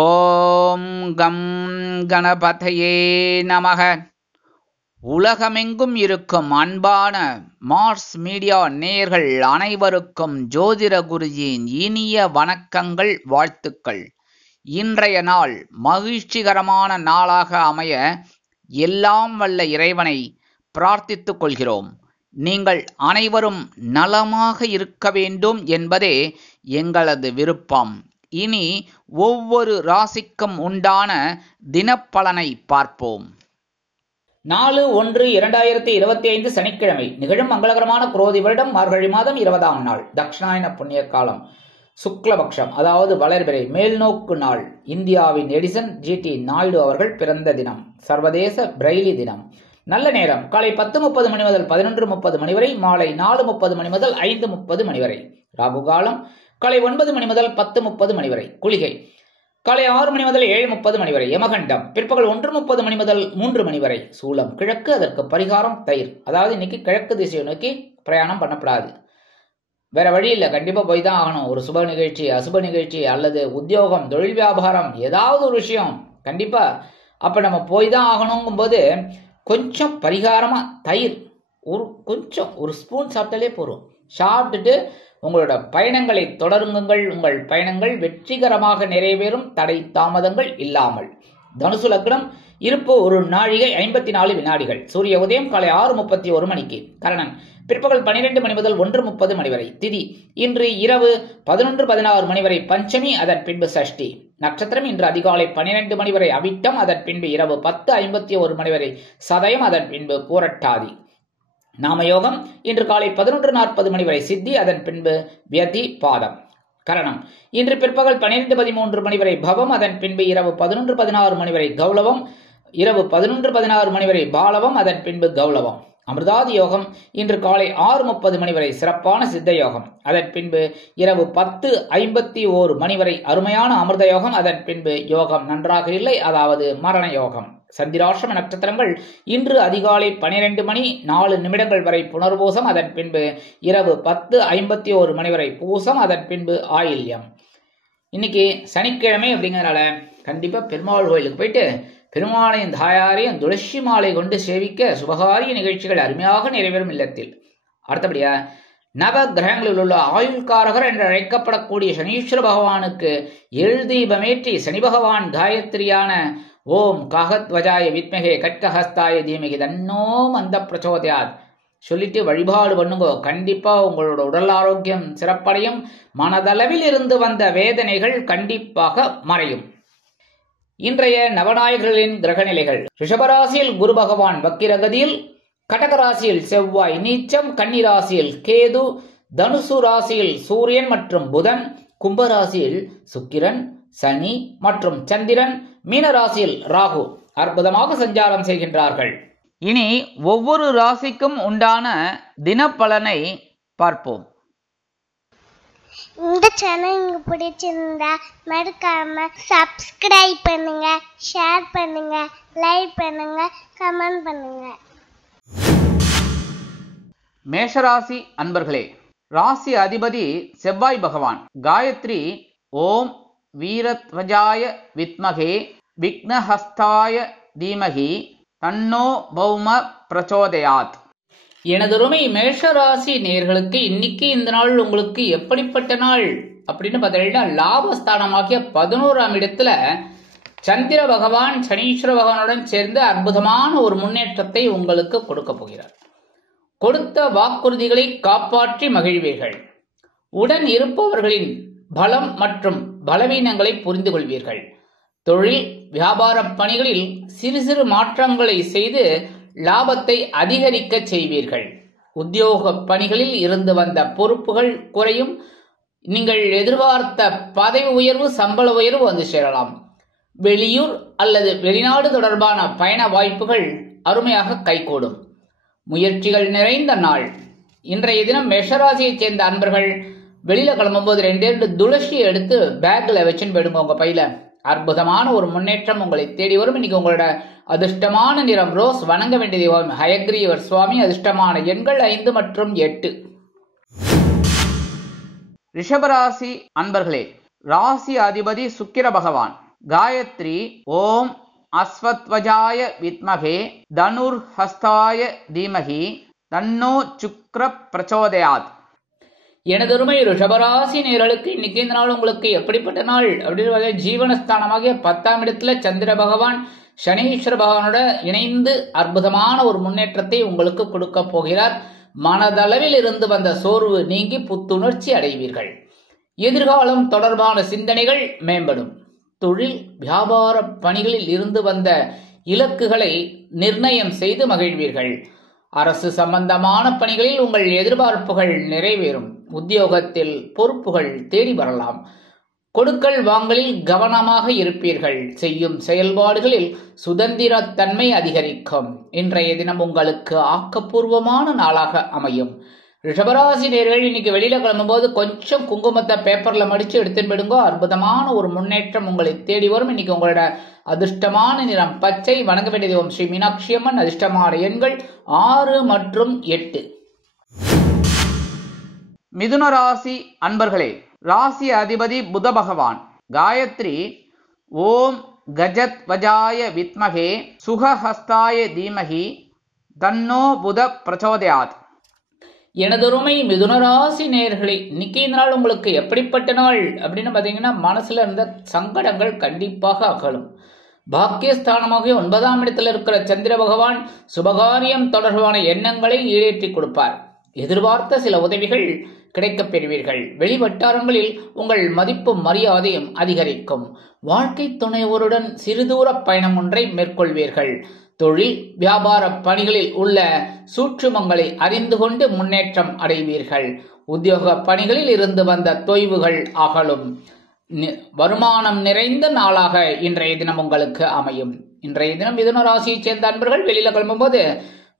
ஓம் come கணபதையே நமக. உலகமெங்கும் இருக்கும் அன்பான மார்ஸ் மீடியா நேயர்கள் அனைவருக்கும் ஜோதிட குருஜியின் இனிய வணக்கங்கள், வாழ்த்துக்கள். இன்றைய நாள் மகிழ்ச்சிகரமான நாளாக அமைய எல்லாம் வல்ல இறைவனை பிரார்த்தித்துக் கொள்கிறோம். நீங்கள் அனைவரும் நலமாக இருக்க வேண்டும் என்பதே எங்களது விருப்பம். இனி ஒவ்வொரு ராசிக்கும் உண்டான தினப்பலனை பார்ப்போம். 4/1/2025 சனிக்கிழமை நிகழும் மங்களகரமான குரோதி வருடம் மார்கழி மாதம் 20ஆம் நாள், தட்சிணாயன புண்ணிய காலம், சுக்லபக்ஷம், அதாவது வளர்பிறை மேல்நோக்கு நாள். இந்தியாவின் எடிசன் ஜி.டி. நாயுடு அவர்கள் பிறந்த தினம். சர்வதேச பிரெய்லி தினம். நல்ல நேரம் காலை 10:30 மணி முதல் 11:30 மணி வரை, மாலை 4:30 மணி முதல் 5:30 மணி வரை. ராகு காலம் காலை 9 மணி முதல் 10:30 மணி வரை. குளிகை காலை 6 மணி முதல் 7:30 மணி வரை. யமகண்டம் பிற்பகல் 1:30 மணி முதல் 3 மணி வரை. சூலம் கிழக்கு, அதற்கு பரிகாரம் தயிர். அதாவது இன்னைக்கு கிழக்கு திசையை நோக்கி பிரயாணம் பண்ணப்படாது. வேற வழி இல்லை, கண்டிப்பா போய் தான் ஆகணும். ஒரு சுப நிகழ்ச்சி, அசுப நிகழ்ச்சி, அல்லது உத்தியோகம், தொழில், வியாபாரம், ஏதாவது ஒரு விஷயம் கண்டிப்பா அப்ப நம்ம போய் தான் ஆகணுங்கும் போது கொஞ்சம் பரிகாரமா தயிர் ஒரு ஸ்பூன் சாப்பிட்டாலே போதும். சாப்பிட்டுட்டு உங்களோட பயணங்களை தொடருங்கள். உங்கள் பயணங்கள் வெற்றிகரமாக நிறைவேறும், தடை தாமதங்கள் இல்லாமல். தனுசு லக்னம். இருப்பு 1 நாழிகை 54 வினாடிகள். சூரிய உதயம் காலை 6:31 மணிக்கு. கரணன் பிற்பகல் 12 மணி முதல் 1:30 மணி வரை. திதி இன்று இரவு 11:16 மணி வரை பஞ்சமி, அதன் பின்பு சஷ்டி. நட்சத்திரம் இன்று அதிகாலை 12 மணி வரை அவிட்டம், அதன் பின்பு இரவு 10:51 மணி வரை சதயம், அதன் பின்பு பூரட்டாதி. நாமயோகம் இன்று காலை 11:40 மணி வரை சித்தி, அதன் பின்பு வியதி பாதம். கரணம் இன்று பிற்பகல் 12:13 மணி வரை பவம், அதன் பின்பு இரவு 11:16 மணி வரை கௌளவம், இரவு 11:16 மணி வரை பாலவம், அதன் பின்பு கௌளவம். அமிர்தாதி யோகம் இன்று காலை 6:30 மணி வரை சிறப்பான சித்த யோகம், அதன் பின்பு இரவு 10:51 மணி வரை அருமையான அமிர்த யோகம், அதன் பின்பு யோகம் நன்றாக இல்லை, அதாவது மரண யோகம். சந்திராஷ்டம நட்சத்திரங்கள் இன்று அதிகாலை 12 மணி 4 நிமிடங்கள் வரை புனர்பூசம், அதன் பின்பு இரவு 10:51 மணி வரை பூசம், அதன் பின்பு ஆயில்யம். இன்னைக்கு சனிக்கிழமை அப்படிங்கிறதுனால கண்டிப்பா பெருமாள் கோயிலுக்கு போயிட்டு பெருமாளையும் தாயாரையும் துளசி மாலை கொண்டு சேவிக்க சுபகாரிய நிகழ்ச்சிகள் அருமையாக நிறைவேறும் இல்லத்தில். அடுத்தபடியா நவ கிரகங்களில் உள்ள ஆயுள்காரகர் என்று அழைக்கப்படக்கூடிய சனீஸ்வர பகவானுக்கு எழுதீபமேற்றி சனி பகவான் காயத்ரியான ஓம் காகத்வஜாய வித்மகே கட்கஹஸ்தாய தீமகி தன்னோ மந்த பிரச்சோதயாத் சொல்லிட்டு வழிபாடு பண்ணுங்க. கண்டிப்பா உங்களோட உடல் ஆரோக்கியம் சிறப்படையும், மனதளவில் இருந்து வந்த வேதனைகள் கண்டிப்பாக மறையும். இன்றைய நவநாயகர்களின் கிரகநிலைகள். ரிஷபராசியில் குரு பகவான் வக்கிரகதியில், கடகராசியில் செவ்வாய் நீச்சம், கன்னிராசியில் கேது, தனுசு ராசியில் சூரியன் மற்றும் புதன், கும்பராசியில் சுக்கிரன், சனி மற்றும் சந்திரன், மீனராசியில் ராகு அற்புதமாக சஞ்சாரம் செய்கின்றார்கள். இனி ஒவ்வொரு ராசிக்கும் உண்டான தினப்பலனை பார்ப்போம். இந்த சேனல் உங்களுக்கு பிடிச்சிருந்தா மறக்காம சப்ஸ்கிரைப் பண்ணுங்க, ஷேர் பண்ணுங்க, லைக் பண்ணுங்க, கமெண்ட் பண்ணுங்க. மேஷராசி அன்பர்களே, ராசி அதிபதி செவ்வாய் பகவான். காயத்ரி ஓம் வீரத்வஜாய வித்மகே விக்னஹஸ்தாய தீமகி தன்னோ பௌம பிரச்சோதயாத். எனதொருமை மேஷராசி நேயர்களுக்கு இன்னைக்கு இந்த நாள் உங்களுக்கு எப்படிப்பட்ட நாள் அப்படின்னு பார்த்தீங்கன்னா, லாபஸ்தானமாகிய 11ஆம் இடத்துல சந்திர பகவான் சனீஸ்வர பகவானுடன் சேர்ந்து அற்புதமான ஒரு முன்னேற்றத்தை உங்களுக்கு கொடுக்க போகிறார். கொடுத்த வாக்குறுதிகளை காப்பாற்றி மகிழ்வீர்கள். உடன் இருப்பவர்களின் பலம் மற்றும் பலவீனங்களை புரிந்து கொள்வீர்கள். தொழில் வியாபார பணிகளில் சிறு சிறு மாற்றங்களை செய்து லாபத்தை அதிகரிக்க செய்வீர்கள். உத்தியோக பணிகளில் இருந்து வந்த பொறுப்புகள் குறையும். நீங்கள் எதிர்பார்த்த பதவி உயர்வு, சம்பள உயர்வு வந்து சேரலாம். வெளியூர் அல்லது வெளிநாடு தொடர்பான பயண வாய்ப்புகள் அருமையாக கைகூடும். முயற்சிகள் நிறைந்த நாள். இன்றைய தினம் மேஷராசியைச் சேர்ந்த அன்பர்கள் வெளியில கிளம்பும்போது 2 துளசி எடுத்து பேக்ல வச்சுன்னு போயிடுங்க உங்க பையில. அற்புதமான ஒரு முன்னேற்றம் உங்களை தேடி வரும். இன்னைக்கு உங்களோட அதிர்ஷ்டமான நிறம் ரோஸ். வணங்க வேண்டிய தெய்வம் ஹயக்ரீவர் சுவாமி. அதிர்ஷ்டமான எண்கள் 5 மற்றும் 8. ரிஷபராசி அன்பர்களே, ராசி அதிபதி சுக்கிர பகவான். காயத்ரி ஓம் அஸ்வத்வஜாய வித்மகே தனுர்ஹஸ்தாய தீமகி தன்னோ சுக்ர பிரச்சோதயாத். எனதொருமை ரிஷபராசி நேயர்களுக்கு இன்னைக்கு இந்த நாள் உங்களுக்கு எப்படிப்பட்ட நாள் அப்படின்னு ஜீவனஸ்தானமாகிய 10ஆம் இடத்துல சந்திர பகவான் சனீஸ்வர பகவானோட இணைந்து அற்புதமான ஒரு முன்னேற்றத்தை உங்களுக்கு கொடுக்க போகிறார். மனதளவில் இருந்து வந்த சோர்வு நீங்கி புத்துணர்ச்சி அடைவீர்கள். எதிர்காலம் தொடர்பான சிந்தனைகள் மேம்படும். தொழில் வியாபார பணிகளில் இருந்து வந்த இலக்குகளை நிர்ணயம் செய்து மகிழ்வீர்கள். அரசு சம்பந்தமான பணிகளில் உங்கள் எதிர்பார்ப்புகள் நிறைவேறும். உத்தியோகத்தில் பொறுப்புகள் தேடி வரலாம். கொடுக்கல் வாங்கலில் கவனமாக இருப்பீர்கள். செய்யும் செயல்பாடுகளில் சுதந்திரத்தன்மை அதிகரிக்கும். இன்றைய தினம் உங்களுக்கு ஆக்கப்பூர்வமான நாளாக அமையும். ரிஷபராசி நேயர்கள் இன்னைக்கு வெளியில கிளம்பும்போது கொஞ்சம் குங்குமத்தை பேப்பர்ல மடிச்சு எடுத்துன்னு போயிடுங்க. அற்புதமான ஒரு முன்னேற்றம் உங்களை தேடி வரும். இன்னைக்கு உங்களோட அதிர்ஷ்டமான நிறம் பச்சை. வணங்க வேண்டிய தெய்வம் ஸ்ரீ மீனாட்சி அம்மன். அதிர்ஷ்டமான எண்கள் 6 மற்றும் 8. மிதுன ராசி அன்பர்களே, ராசி அதிபதி புத பகவான். காயத்ரி ஓம் கஜத்வஜாய வித்மகே சுகஹஸ்தாய தீமகி தன்னோ புத பிரச்சோதயாத். எனதொருமை மிதுனராசி நேயர்களே, இன்னைக்கு இந்த நாள் உங்களுக்கு எப்படிப்பட்ட நாள் அப்படின்னு பாத்தீங்கன்னா, மனசுல இருந்த சங்கடங்கள் கண்டிப்பாக அகலும். பாக்கியஸ்தானமாக 9ஆம் இடத்தில் இருக்கிற சந்திர பகவான் சுபகாரியம் தொடர்பான எண்ணங்களை ஈடேற்றி கொடுப்பார். எதிர்பார்த்த சில உதவிகள் கிடைக்கப் பெறுவீர்கள். வெளிவட்டாரங்களில் உங்கள் மதிப்பும் மரியாதையும் அதிகரிக்கும். வாழ்க்கை துணையோருடன் சிறுதூர பயணம் ஒன்றை மேற்கொள்வீர்கள். தொழில் வியாபார பணிகளில் உள்ள சூட்சுமங்களை அறிந்து கொண்டு முன்னேற்றம் அடைவீர்கள். உத்தியோக பணிகளில் இருந்து வந்த தொய்வுகள் அகலும். வருமானம் நிறைந்த நாளாக இன்றைய தினம் உங்களுக்கு அமையும். இன்றைய தினம் மிதுன ராசியைச் சேர்ந்த அன்பர்கள் வெளியில கிளம்பும்போது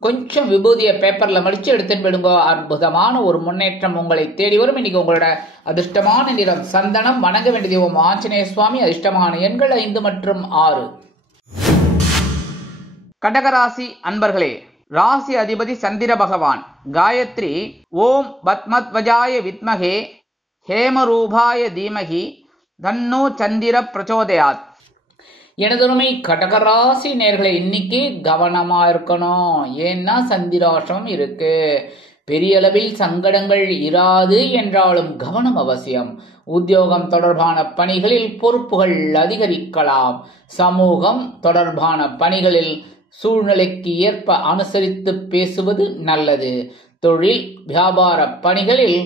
கொஞ்சம் விபூதிய பேப்பர்ல மடிச்சு எடுத்துன்னு போயிடுங்க. அற்புதமான ஒரு முன்னேற்றம் உங்களை தேடி வரும். இன்னைக்கு உங்களோட அதிர்ஷ்டமான நிறம் சந்தனம். வணங்க வேண்டிய தெய்வம் ஆஞ்சநேய சுவாமி. அதிர்ஷ்டமான எண்கள் 5 மற்றும் 6. கடகராசி அன்பர்களே, ராசி அதிபதி சந்திர பகவான். காயத்ரி ஓம் பத்மத்வஜாய வித்மகே ஹேமரூபாய தீமகி தன்னோ சந்திர பிரச்சோதயாத். எனதொருமை கடகராசி நேயர்களே, இன்னைக்கு கவனமா இருக்கணும். ஏன்னா சந்திராஷ்டமம் இருக்கு. பெரிய அளவில் சங்கடங்கள் இராது என்றாலும் கவனம் அவசியம். உத்தியோகம் தொடர்பான பணிகளில் பொறுப்புகள் அதிகரிக்கலாம். சமூகம் தொடர்பான பணிகளில் சூழ்நிலைக்கு ஏற்ப அனுசரித்து பேசுவது நல்லது. தொழில் வியாபார பணிகளில்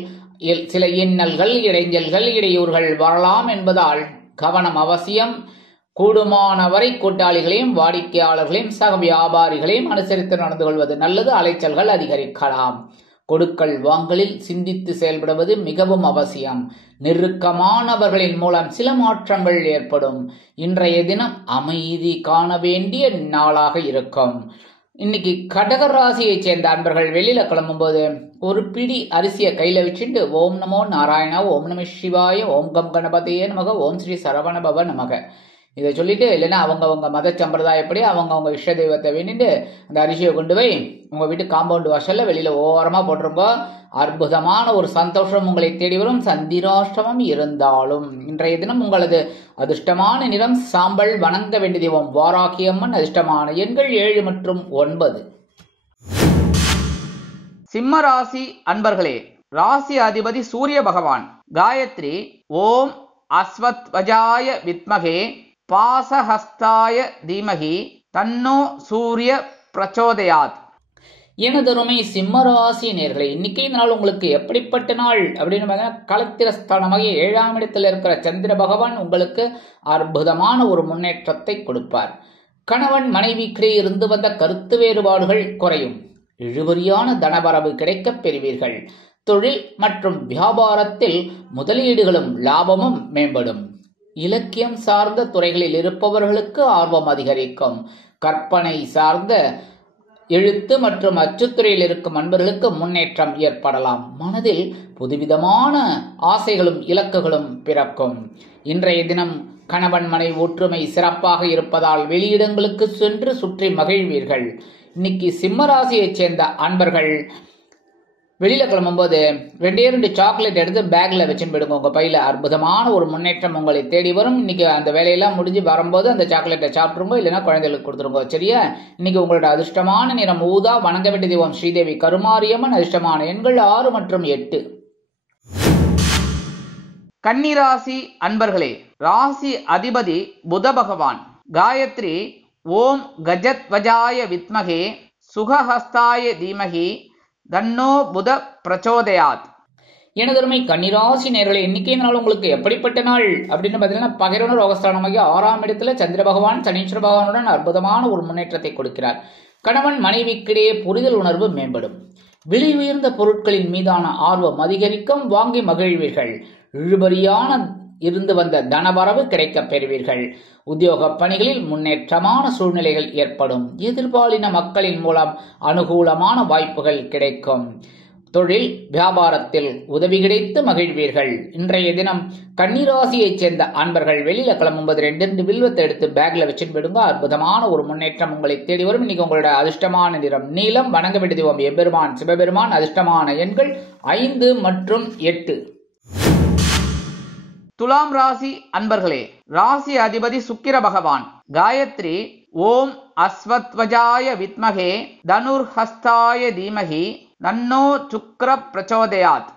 சில இன்னல்கள் இடைஞ்சல்கள் இடையூறுகள் வரலாம் என்பதால் கவனம் அவசியம். கூடுமானவரை கூட்டாளிகளையும் வாடிக்கையாளர்களையும் சக வியாபாரிகளையும் அனுசரித்து நடந்து கொள்வது நல்லது. அலைச்சல்கள் அதிகரிக்கலாம். கொடுக்கல் வாங்கலில் சிந்தித்து செயல்படுவது மிகவும் அவசியம். நெருக்கமானவர்களின் மூலம் சில மாற்றங்கள் ஏற்படும். இன்றைய தினம் அமைதி காண வேண்டிய நாளாக இருக்கும். இன்னைக்கு கடக ராசியை சேர்ந்த அன்பர்கள் வெளியில கிளம்பும்போது ஒரு பிடி அரிசியை கையில வச்சுட்டு ஓம் நமோ நாராயணா, ஓம் நம சிவாய, ஓம் கம் கணபதியே நமக, ஓம் ஸ்ரீ சரவண பவ நமக இதை சொல்லிட்டு, இல்லைன்னா அவங்க மத சம்பிரதாயப்படி அவங்க இஷ்ட தெய்வத்தை வேண்டிட்டு அந்த அரிசியை கொண்டு போய் உங்க வீட்டு காம்பவுண்ட் வாசல்ல வெளியில ஓரமா போட்டிருங்க. அற்புதமான ஒரு சந்தோஷம் உங்களை தேடி வரும். சந்திராஷ்டமம் இருந்தாலும் இன்றைய தினம் உங்களது அதிர்ஷ்டமான நிறம் சாம்பல். வணங்க வேண்டிய தெய்வம் வாராகி அம்மன். அதிர்ஷ்டமான எண்கள் 7 மற்றும் 9. சிம்ம ராசி அன்பர்களே, ராசி அதிபதி சூரிய பகவான். காயத்ரி ஓம் அஸ்வத்வஜாய வித்மகே பாசஹஸ்தாய தீமகி தன்னோ சூரிய பிரச்சோதயாத். எனதருமை சிம்மராசி நேயர்களே, இன்னைக்கு நாள் உங்களுக்கு எப்படிப்பட்ட நாள் அப்படின்னு பார்த்தீங்கன்னா, களத்திரஸ்தானமாக 7ஆம் இடத்தில் இருக்கிற சந்திர பகவான் உங்களுக்கு அற்புதமான ஒரு முன்னேற்றத்தை கொடுப்பார். கணவன் மனைவிக்கிடையே இருந்து வந்த கருத்து வேறுபாடுகள் குறையும். இழுபறியான தனவரவு கிடைக்கப் பெறுவீர்கள். தொழில் மற்றும் வியாபாரத்தில் முதலீடுகளும் லாபமும் மேம்படும். இலக்கியம் சார்ந்த துறைகளில் இருப்பவர்களுக்கு ஆர்வம் அதிகரிக்கும். கற்பனை சார்ந்த எழுத்து மற்றும் அச்சுத்துறையில் இருக்கும் அன்பர்களுக்கு முன்னேற்றம் ஏற்படலாம். மனதில் புதுவிதமான ஆசைகளும் இலக்குகளும் பிறக்கும். இன்றைய தினம் கணவன் மனைவி ஒற்றுமை சிறப்பாக இருப்பதால் வெளியிடங்களுக்கு சென்று சுற்றி மகிழ்வீர்கள். இன்னைக்கு சிம்மராசியைச் சேர்ந்த அன்பர்கள் வெளியில கிளம்பும்போது 2 சாக்லேட் எடுத்து பேக்ல வச்சுன்னு போயிடுங்க உங்க பையில. அற்புதமான ஒரு முன்னேற்றம் உங்களை தேடி வரும். இன்னைக்கு அந்த வேலையெல்லாம் முடிஞ்சு வரும்போது அந்த சாக்லேட்டை சாப்பிட்டுருங்க, இல்லைன்னா குழந்தைகளுக்கு கொடுத்துருங்க. சரியா? இன்னைக்கு உங்களோட அதிர்ஷ்டமான நிறம் ஊதா. வணங்க வேண்டிய தெய்வம் ஸ்ரீதேவி கருமாரியம்மன். அதிர்ஷ்டமான எண்கள் 6 மற்றும் 8. கன்னிராசி அன்பர்களே, ராசி அதிபதி புத பகவான். காயத்ரி ஓம் கஜத்வஜாய வித்மகே சுகஹஸ்தாய தீமகி தன்னோ புத பிரச்சோதயாத். எனதருமை கன்னிராசி நேயர்களே, இன்னைக்கு நாள் உங்களுக்கு எப்படிப்பட்ட நாள் அப்படின்னு பார்த்தீங்கன்னா, பகைரன ரோகஸ்தானமாகிய 6ஆம் இடத்துல சந்திர பகவான் சனீஸ்வர பகவானுடன் அற்புதமான ஒரு முன்னேற்றத்தை கொடுக்கிறார். கணவன் மனைவிக்கிடையே புரிதல் உணர்வு மேம்படும். விலை உயர்ந்த பொருட்களின் மீதான ஆர்வம் அதிகரிக்கும். வாங்கி மகிழ்வீர்கள். இழுபறியான இருந்து வந்த தனவரவு கிடைக்கப் பெறுவீர்கள். உத்தியோக பணிகளில் முன்னேற்றமான சூழ்நிலைகள் ஏற்படும். எதிர்பாலின மக்களின் மூலம் அனுகூலமான வாய்ப்புகள் கிடைக்கும். தொழில் வியாபாரத்தில் உதவி கிடைத்து மகிழ்வீர்கள். இன்றைய தினம் கன்னிராசியைச் சேர்ந்த அன்பர்கள் வெளியில கிளம்பும்போது 2 வில்வத்தை எடுத்து பேக்ல வச்சுட்டு விடுங்க. அற்புதமான ஒரு முன்னேற்றம் உங்களை தேடி வரும். இன்னைக்கு உங்களோட அதிர்ஷ்டமான நிறம் நீலம். வணங்க வேண்டிய தெய்வம் எம்பெருமான் சிவபெருமான். அதிர்ஷ்டமான எண்கள் 5 மற்றும் 8. துலாம் ராசி அன்பர்களே, ராசி அதிபதி சுக்கிர பகவான். காயத்ரி ஓம் அஸ்வத்வஜாய வித்மகே தனுர்ஹஸ்தாய தீமகி தன்னோ சுக்கிர பிரச்சோதயாத்.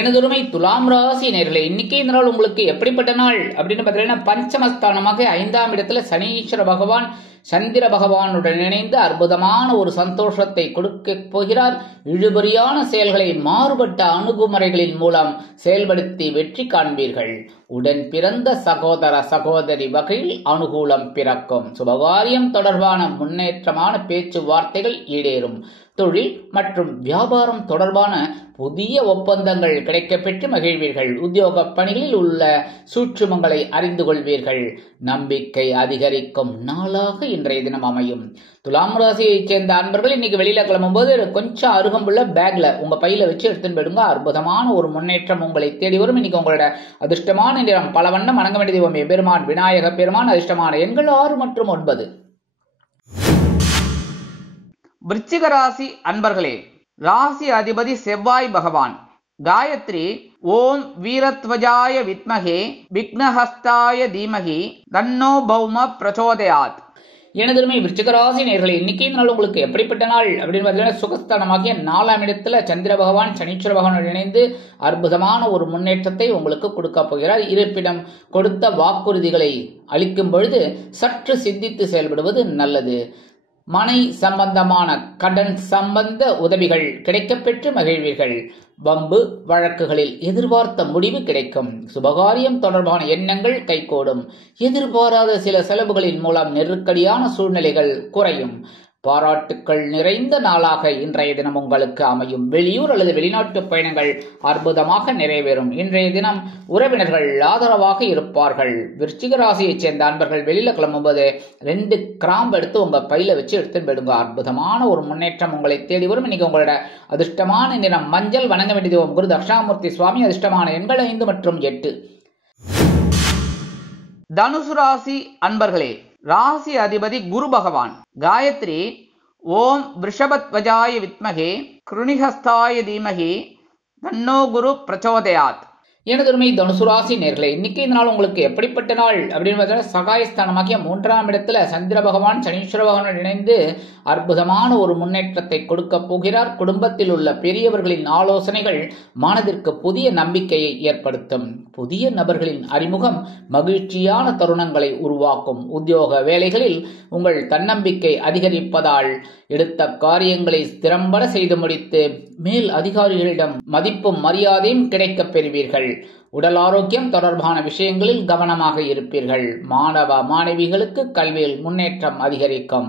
எனதுரிமை துலாம் ராசி நேயர்களே, இன்னைக்கு இந்த நாள் உங்களுக்கு எப்படிப்பட்ட நாள் அப்படின்னு பார்த்தீங்கன்னா, பஞ்சமஸ்தானமாக 5ஆம் இடத்துல சனீஸ்வர பகவான் சந்திர பகவானுடன் இணைந்து அற்புதமான ஒரு சந்தோஷத்தை கொடுக்க போகிறார். இழுபறியான செயல்களை மாறுபட்ட அணுகுமுறைகளின் மூலம் செயல்படுத்தி வெற்றி காண்பீர்கள். உடன் பிறந்த சகோதர சகோதரி வகையில் அனுகூலம் பிறக்கும். சுபகாரியம் தொடர்பான முன்னேற்றமான பேச்சுவார்த்தைகள் ஈடேறும். தொழில் மற்றும் வியாபாரம் தொடர்பான புதிய ஒப்பந்தங்கள் கிடைக்கப்பெற்று மகிழ்வீர்கள். உத்தியோக பணிகளில் உள்ள சூட்சுமங்களை அறிந்து கொள்வீர்கள். நம்பிக்கை அதிகரிக்கும் நாளாக இன்றைய தினம் அமையும். துலாம் ராசியைச் சேர்ந்த அன்பர்கள் இன்னைக்கு வெளியில கிளம்பும்போது கொஞ்சம் அருகம்புள்ள பேக்ல உங்க பையில வச்சு எடுத்துன்னு போயிடுங்க. அற்புதமான ஒரு முன்னேற்றம் உங்களை தேடி வரும். இன்னைக்கு உங்களோட அதிர்ஷ்டமான நிறம் பல வண்ணம். வணங்க வேண்டிய தெய்வம் எம்பெருமான் விநாயக பெருமான். அதிர்ஷ்டமான எண்கள் 6 மற்றும் 9. விருச்சிக ராசி அன்பர்களே, ராசி அதிபதி செவ்வாய் பகவான். காயத்ரி ஓம் வீரத்வஜாய வித்மகே விக்னஹஸ்தாய தீமகி தன்னோ பௌம பிரச்சோதயாத். எனதுமே விருச்சிக ராசி நேயர்களே, இன்னைக்கு நாள் உங்களுக்கு எப்படிப்பட்ட நாள் அப்படின்னு பார்த்தீங்கன்னா, சுகஸ்தானமாகிய 4ஆம் இடத்துல சந்திர பகவான் சனீஸ்வர பகவான் இணைந்து அற்புதமான ஒரு முன்னேற்றத்தை உங்களுக்கு கொடுக்க போகிறார். இருப்பிடம் கொடுத்த வாக்குறுதிகளை அளிக்கும் பொழுது சற்று சிந்தித்து செயல்படுவது நல்லது. மனை சம்பந்தமான கடன் சம்பந்த உதவிகள் கிடைக்கப்பெற்று மகிழ்வீர்கள். வம்பு வழக்குகளில் எதிர்பார்த்த முடிவு கிடைக்கும். சுபகாரியம் தொடர்பான எண்ணங்கள் கைகூடும். எதிர்பாராத சில செலவுகளின் மூலம் நெருக்கடியான சூழ்நிலைகள் குறையும். பாராட்டுக்கள் நிறைந்த நாளாக இன்றைய தினம் உங்களுக்கு அமையும். வெளியூர் அல்லது வெளிநாட்டு பயணங்கள் அற்புதமாக நிறைவேறும். இன்றைய தினம் உறவினர்கள் ஆதரவாக இருப்பார்கள். விருச்சிக ராசியைச் சேர்ந்த அன்பர்கள் வெளியில கிளம்பும்போது 2 கிராம்பு எடுத்து உங்க பையில வச்சு எடுத்து போயிடுங்க. அற்புதமான ஒரு முன்னேற்றம் உங்களை தேடி வரும். இன்னைக்கு உங்களோட அதிர்ஷ்டமான நிறம் மஞ்சள். வணங்க வேண்டிய தெய்வம் குரு தட்சிணாமூர்த்தி சுவாமி. அதிர்ஷ்டமான எண்கள் 5 மற்றும் 8. தனுசு ராசி அன்பர்களே, ராசி அதிபதி குரு பகவான். காயத்ரி ஓம் விருஷபத்வஜாய வித்மகே கிருணிஹஸ்தாய தீமகி தன்னோ குரு பிரச்சோதயாத். எனதுரிமை தனுசு ராசி நேயர்களே, இன்னைக்கு இந்த நாள் உங்களுக்கு எப்படிப்பட்ட நாள் அப்படின்னு பார்த்தீங்கன்னா, சகாயஸ்தானமாகிய 3ஆம் இடத்துல சந்திர பகவான் சனீஸ்வர பகவான் இணைந்து அற்புதமான ஒரு முன்னேற்றத்தை கொடுக்க போகிறார். குடும்பத்தில் உள்ள பெரியவர்களின் ஆலோசனைகள் மனதிற்கு புதிய நம்பிக்கையை ஏற்படுத்தும். புதிய நபர்களின் அறிமுகம் மகிழ்ச்சியான தருணங்களை உருவாக்கும். உத்தியோக வேலைகளில் உங்கள் தன்னம்பிக்கை அதிகரிப்பதால் எடுத்த காரியங்களை திறம்பட செய்து முடித்து மேல் அதிகாரிகளிடம் மதிப்பும் மரியாதையும் கிடைக்கப் பெறுவீர்கள். உடல் ஆரோக்கியம் தொடர்பான விஷயங்களில் கவனமாக இருப்பீர்கள். மாணவ மாணவிகளுக்கு கல்வியில் முன்னேற்றம் அதிகரிக்கும்.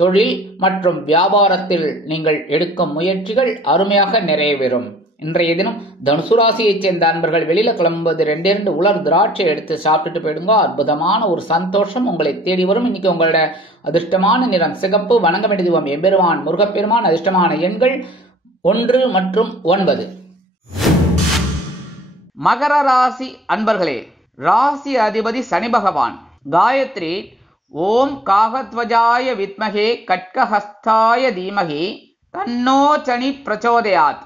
தொழில் மற்றும் வியாபாரத்தில் நீங்கள் எடுக்கும் முயற்சிகள் அருமையாக நிறைவேறும். இன்றைய தினம் தனுசு ராசியைச் சேர்ந்த அன்பர்கள் வெளியில கிளம்பும்போது 2 உலர் திராட்சை எடுத்து சாப்பிட்டுட்டு போயிடுங்க. அற்புதமான ஒரு சந்தோஷம் உங்களை தேடி வரும். இன்னைக்கு உங்களோட அதிர்ஷ்டமான நிறம் சிகப்பு. வணங்க வேண்டிய தெய்வம் எம்பெருமான் முருகப்பெருமான். அதிர்ஷ்டமான எண்கள் 1 மற்றும் 9. மகர ராசி அன்பர்களே, ராசி அதிபதி சனி பகவான். காயத்ரி ஓம் காகத்வஜாய வித்மகே கட்கஹஸ்தாய தீமகி தன்னோ சனி பிரச்சோதயாத்.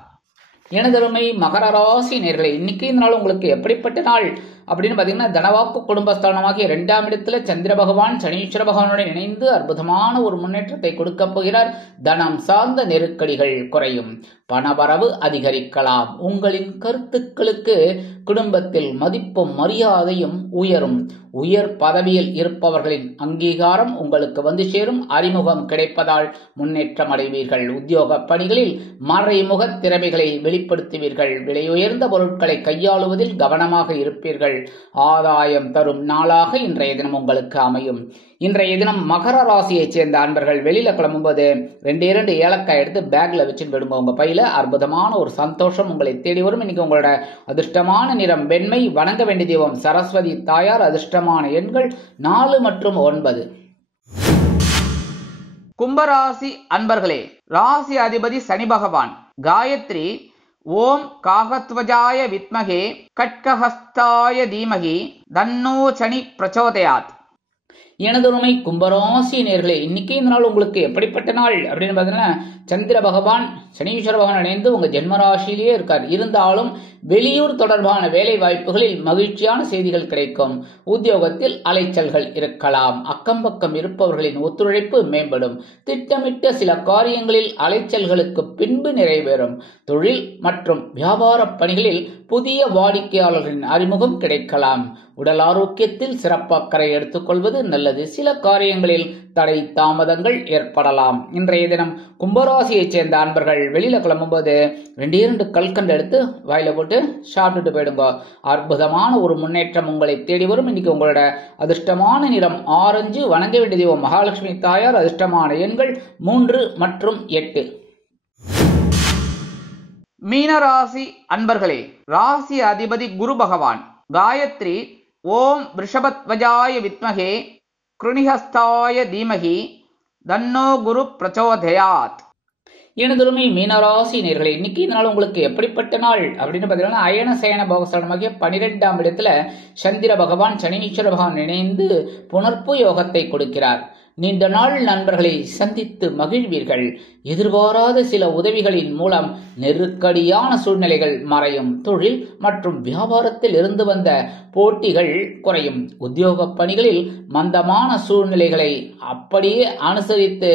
எனதருமை மகர ராசி நேயர்களே, இன்னைக்கு இந்த நாள் உங்களுக்கு எப்படிப்பட்ட நாள் அப்படின்னு பாத்தீங்கன்னா, தனவாக்கு குடும்பஸ்தானமாகிய 2ஆம் இடத்துல சந்திர பகவான் சனீஸ்வர பகவானுடன் இணைந்து அற்புதமான ஒரு முன்னேற்றத்தை கொடுக்க போகிறார். தனம் சார்ந்த நெருக்கடிகள் குறையும், பணவரவு அதிகரிக்கலாம். உங்களின் கருத்துக்களுக்கு குடும்பத்தில் மதிப்பும் மரியாதையும் உயரும். உயர் பதவியில் இருப்பவர்களின் அங்கீகாரம் உங்களுக்கு வந்து சேரும். அறிமுகம் கிடைப்பதால் முன்னேற்றம் அடைவீர்கள். உத்தியோக பணிகளில் மறைமுக திறமைகளை வெளிப்படுத்துவீர்கள். விலையுயர்ந்த பொருட்களை கையாளுவதில் கவனமாக இருப்பீர்கள். ஆதாயம் தரும் நாளாக இன்றைய தினம் உங்களுக்கு அமையும். இன்றைய தினம் மகர ராசியைச் சேர்ந்த அன்பர்கள் வெளியில கிளம்பும்போது 2 ஏலக்காய் எடுத்து பேக்ல வச்சுட்டு போயிடுங்க. உங்க பையில அற்புதமான ஒரு சந்தோஷம் உங்களை தேடி வரும். இன்னைக்கு உங்களோட அதிர்ஷ்டமான நிறம் வெண்மை. வணங்க வேண்டிய தெய்வம் சரஸ்வதி தாயார். அதிர்ஷ்டமான எண்கள் 4 மற்றும் 9. கும்பராசி அன்பர்களே, ராசி அதிபதி சனி பகவான். காயத்ரி ஓம் காகத்வஜாய வித்மகே கட்கஹஸ்தாய தீமகி தன்னோ சனி பிரச்சோதயாத். எனதொருமை கும்பராசி நேர்களே, இன்னைக்கு இந்த நாள் உங்களுக்கு எப்படிப்பட்ட நாள் அப்படின்னு பார்த்தீங்கன்னா, சந்திர பகவான் சனீஸ்வர பகவான் இணைந்து உங்க ஜென்மராசியிலேயே இருக்கார். இருந்தாலும் வெளியூர் தொடர்பான வேலை வாய்ப்புகளில் மகிழ்ச்சியான செய்திகள் கிடைக்கும். உத்தியோகத்தில் அலைச்சல்கள் இருக்கலாம். அக்கம் பக்கம் இருப்பவர்களின் ஒத்துழைப்பு மேம்படும். திட்டமிட்ட சில காரியங்களில் அலைச்சல்களுக்கு பின்பு நிறைவேறும். தொழில் மற்றும் வியாபார பணிகளில் புதிய வாடிக்கையாளர்களின் அறிமுகம் கிடைக்கலாம். உடல் ஆரோக்கியத்தில் சிறப்பு அக்கறை எடுத்துக்கொள்வது நல்லது. சில காரியங்களில் தடை தாமதங்கள் ஏற்படலாம். இன்றைய தினம் கும்பராசியைச் சேர்ந்த அன்பர்கள் வெளியில கிளம்பும்போது 2 கல்கண்டு எடுத்து வாயில போட்டு சாப்பிட்டுட்டு போயிடுங்க. அற்புதமான ஒரு முன்னேற்றம் உங்களை தேடி வரும். இன்னைக்கு உங்களோட அதிர்ஷ்டமான நிறம் ஆரஞ்சு. வணங்க வேண்டிய தெய்வம் மகாலட்சுமி தாயார். அதிர்ஷ்டமான எண்கள் 3 மற்றும் 8. மீனராசி அன்பர்களே, ராசி அதிபதி குரு பகவான். காயத்ரி ஓம் ரிஷபத்வஜாய வித்மகே கிருணிஹஸ்தாய தீமகி தன்னோ குரு பிரச்சோதயாத். எனதொருமை மீனராசி நேர்களே, இன்னைக்கு இந்த நாள் உங்களுக்கு எப்படிப்பட்ட நாள் அப்படின்னு பார்த்தீங்கன்னா, அயன சயன போகஸ்தானமாகிய 12ஆம் இடத்துல சந்திர பகவான் சனீஸ்வர பகவான் இணைந்து புனர்ப்பு யோகத்தை கொடுக்கிறார். நீண்ட நாள் நண்பர்களை சந்தித்து மகிழ்வீர்கள். எதிர்பாராத சில உதவிகளின் மூலம் நெருக்கடியான சூழ்நிலைகள் மறையும். தொழில் மற்றும் வியாபாரத்தில் இருந்து வந்த போட்டிகள் குறையும். உத்தியோக பணிகளில் மந்தமான சூழ்நிலைகளை அப்படியே அனுசரித்து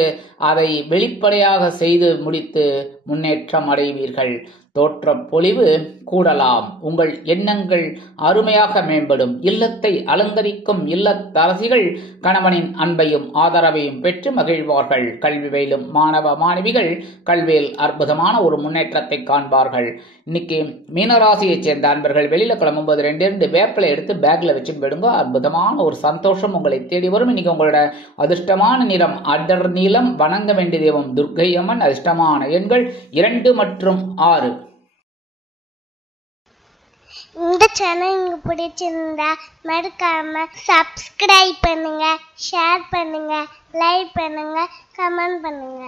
அதை வெளிப்படையாக செய்து முடித்து முன்னேற்றம் அடைவீர்கள். தோற்ற பொலிவு கூடலாம். உங்கள் எண்ணங்கள் அருமையாக மேம்படும். இல்லத்தை அலங்கரிக்கும் இல்லத்தரசிகள் கணவனின் அன்பையும் ஆதரவையும் பெற்று மகிழ்வார்கள். கல்வி பயிலும் மாணவ மாணவிகள் கல்வியில் அற்புதமான ஒரு முன்னேற்றத்தை காண்பார்கள். இன்னைக்கு மீனராசியைச் சேர்ந்த அன்பர்கள் வெளியில கிளம்பும்போது 2 வேப்பிலை எடுத்து பேக்ல வச்சு போயிடுங்க. அற்புதமான ஒரு சந்தோஷம் உங்களை தேடி வரும். இன்னைக்கு உங்களோட அதிர்ஷ்டமான நிறம் அடர் நீலம். வணங்க வேண்டிய தெய்வம் துர்க்கை அம்மன். அதிர்ஷ்டமான எண்கள் 2 மற்றும் 6. இந்த சேனல் உங்களுக்கு பிடிச்சிருந்தா மறக்காம சப்ஸ்கிரைப் பண்ணுங்க, ஷேர் பண்ணுங்க, லைக் பண்ணுங்க, கமெண்ட் பண்ணுங்க.